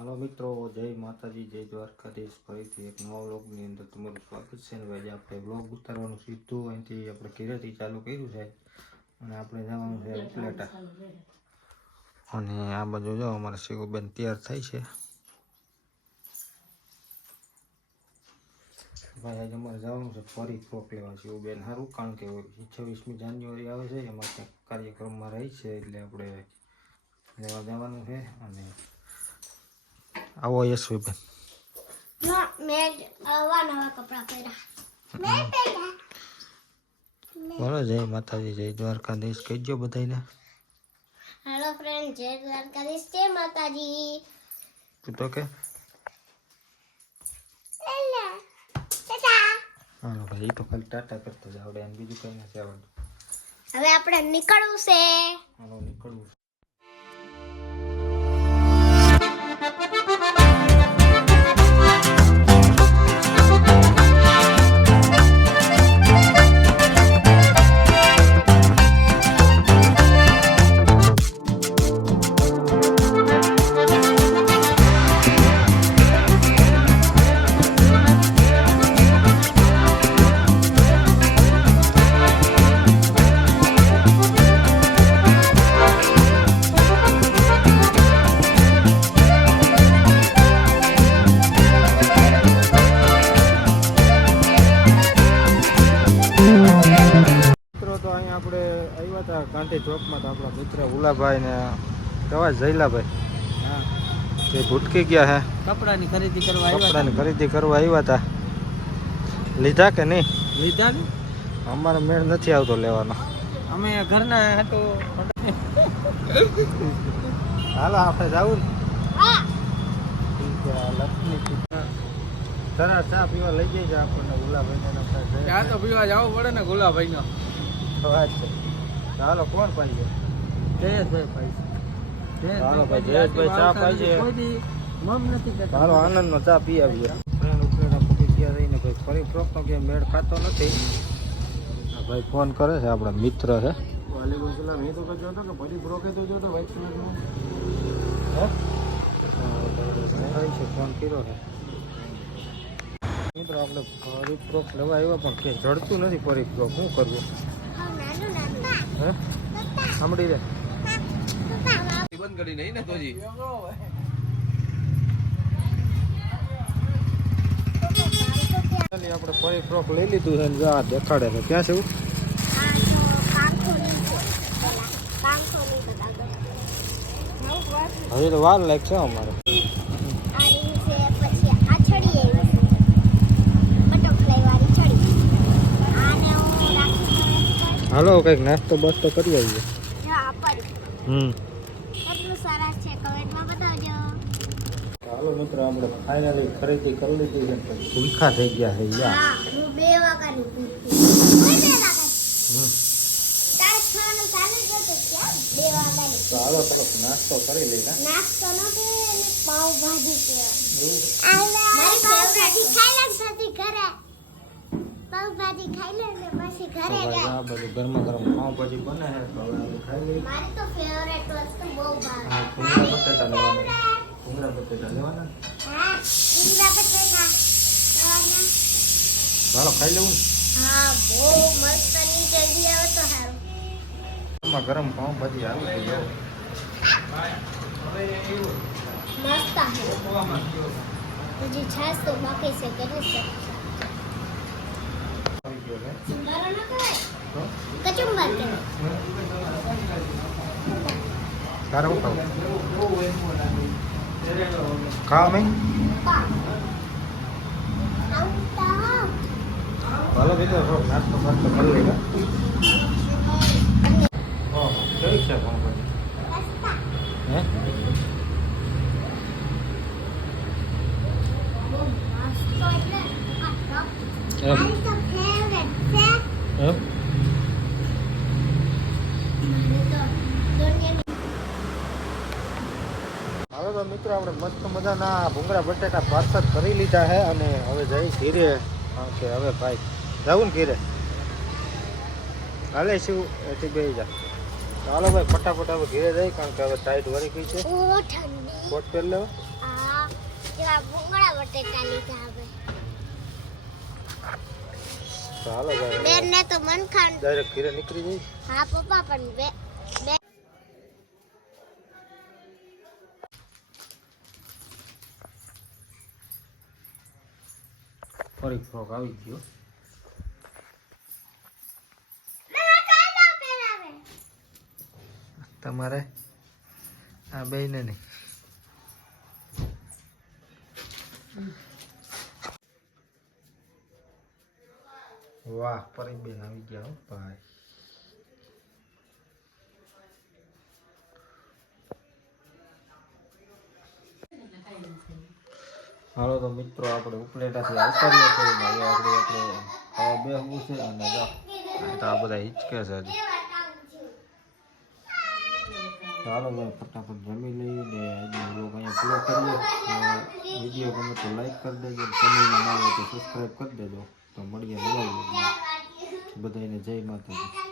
હાલો મિત્રો, જય માતાજી, જય દ્વારકાધીશ. ફરીથી એક નવા વ્લોગની અંદર તમારું સ્વાગત છે. ને ભાઈ આપણે વ્લોગ ઉતારવાનું સીધું અહીંથી આપણે ઘરેથી ચાલુ કર્યું છે અને આપણે જવાનું છે ઉપલેટા. અને આ બાજુ જો અમારા શિવબેન તૈયાર થાય છે. ભાઈ આજે અમારે જવાનું છે ફરી ફ્રોક લેવા શિવબેન સારું, કારણ કે 26મી જાન્યુઆરી આવે છે એમાં કંઈક કાર્યક્રમમાં રહી છે એટલે આપણે લેવા જવાનું છે. અને આવો યશવીબેન. મેં નવા કપડા પહેર્યા. બોલો જય માતાજી, જય દ્વારકાધીશ કહેજો બધાને. હેલો ફ્રેન્ડ, જય દ્વારકાધીશ, જય માતાજી. તું તો કે હાલો ભાઈ, એ તો ખાલી ટાટા કરતો જ આવડે, એમ બીજું કઈ નથી આવડતું. હવે આપણે નીકળવું છે. હાલો નીકળવું. ગાંધી ચોકમાં તો આપણા મિત્ર ઉલાભાઈ ને કહેવાય જયલાભાઈ, હા, તે ભૂટકી ગયા હે કપડાની ખરીદી કરવા આવ્યા હતા. લીધા કે નહીં? લીધા ને અમારે મેળ નથી આવતો લેવાનો. અમે ઘરના હતો. હાલો આપણે જાવું ને લક્ષ્મી તરા ચા પીવા લઈ જઈએ આપણને ઉલાભાઈ. ચા તો પીવા જવું પડે ને ગુલાભાઈ નો વાત છે. ચાલો કોણ પાઈ? જયેશભાઈ પાઈ. ચાલો ભાઈ જયેશભાઈ ચા પાઈ છે. ચાલો આનંદનો ચા પી આવીએ. ફ્રેન્ડ ઉપલેટા પૂરી ગયા રહીને ભાઈ ફરી ફ્રોકનો ક્યાંય મેળ ખાતો નથી. ભાઈ ફોન કરે છે, આપણા મિત્ર છે. મેં તો જોતો કે ફરી ફ્રોકે તો જોતો વ્હાઈટ કલરનો છે, ફોન કર્યો છે. મિત્રો આપણે ફરી ફ્રોક લેવા આવ્યા પણ ક્યાંય જડતું નથી. ફરી ફ્રોક શું કરવું? સાંભળી રે બંધ કરી નહીં ને તોજી. આપણે ફરી ફ્રોક લઈ લીધું છે. જા દેખાડે છે ક્યાં છે? હજી તો વાર લાગશે અમારે. હાલો કઈક નાસ્તો બસ્તો કરી આવીએ. હાલો મિત્રો, આપણે ફાઇનલી ખરીદી કરી લીધી છે. ભૂખા થઈ ગયા છે યાર. તો હાલો તરફ નાસ્તો કરી લઈએ. નાસ્તો નથી, પાવભાજી ઘરે પાવભાજી ખાઈ લે ને પછી ઘરે જાય. આ બધું ગરમા ગરમ પાવભાજી બને છે તો હવે ખાઈ લઈએ. મારી તો ફેવરેટ વસ્તુ બહુ ભાવે. ભૂંગળા બટેટા લેવાના. હા, ભૂંગળા બટેટા લેવાના. ચાલો ખાઈ લેવું. હા, બહુ મસ્ત ની જલ્દી આવે તો સારું. ગરમા ગરમ પાવભાજી આવી ગઈ. મસ્ત છે. હજી છાશ તો બાકી છે. કેટલી છે? ચુંબારો ન કહેવાય, કચુંબર કહેવાય. તારે શું ખાવું? ખાવા મેં હાલો બીજો થોડોક નાસ્તો બાસ્તો કરી લઈએ. કેવી છે પાવભાજી? હે હાલો તો મિત્રો, આપણે મસ્ત મજાના ભૂંગળા બટેટા પાર્સલ કરી લીધા છે અને હવે જઈ ધીરે, કારણ કે હવે ભાઈ જવું ને ઘીરે. હાલે શું એથી બે જા. ચાલો ભાઈ ફટાફટ હવે ઘીરે જઈ, કારણ કે હવે ટાઈટ વળી ગઈ છે. કોટ પહેરી લેવો. જેવા ભૂંગળા બટેટા લીધા હવે ચાલો ભાઈ બેન ને તો મન ખાન ડાયરેક્ટ ઘરે નીકળી જઈ. હા પપ્પા પણ બે ફરી ફ્રોક આવી ગયો. તમારે આ બે ને નહીં. વાહ પરીબેન આવી ગયા હો ભાઈ. હાલો તો મિત્રો આપણે ઉપલેટાથી આવતા રહ્યા છીએ. હવે આપણે ખાવા બેસવું છે અને તો આ બધા હિચકે છે હજી. ચાલો ભાઈ ફટાફટ જમી લઈએ ને આજનો બ્લોગ અહીંયા પૂરો કરીએ. વિડીયો ગમે તો લાઈક કરી દેજો, ચેનલમાં ના હોય તો સબસ્ક્રાઈબ કરી દેજો. તો મળીએ નવા બ્લોગમાં. બધાને જય માતાજી.